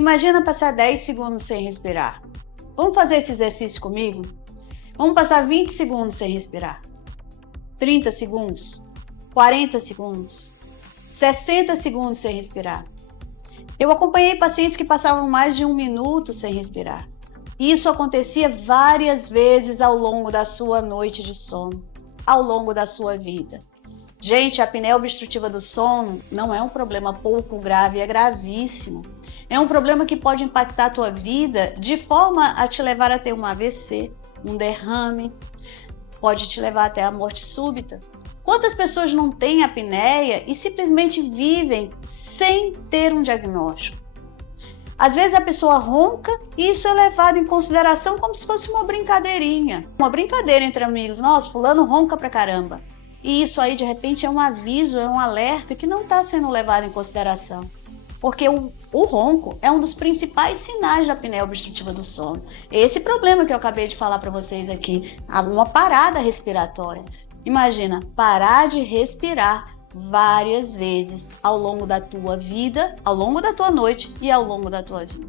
Imagina passar 10 segundos sem respirar. Vamos fazer esse exercício comigo? Vamos passar 20 segundos sem respirar. 30 segundos, 40 segundos, 60 segundos sem respirar. Eu acompanhei pacientes que passavam mais de 1 minuto sem respirar. Isso acontecia várias vezes ao longo da sua noite de sono, ao longo da sua vida. Gente, a apneia obstrutiva do sono não é um problema pouco grave, é gravíssimo. É um problema que pode impactar a tua vida de forma a te levar a ter um AVC, um derrame, pode te levar até a morte súbita. Quantas pessoas não têm apneia e simplesmente vivem sem ter um diagnóstico? Às vezes a pessoa ronca e isso é levado em consideração como se fosse uma brincadeirinha. Uma brincadeira entre amigos. Nossa, fulano ronca pra caramba. E isso aí de repente é um aviso, é um alerta que não está sendo levado em consideração. Porque o ronco é um dos principais sinais da apneia obstrutiva do sono. Esse problema que eu acabei de falar para vocês aqui, uma parada respiratória. Imagina, parar de respirar várias vezes ao longo da tua vida, ao longo da tua noite e ao longo da tua vida.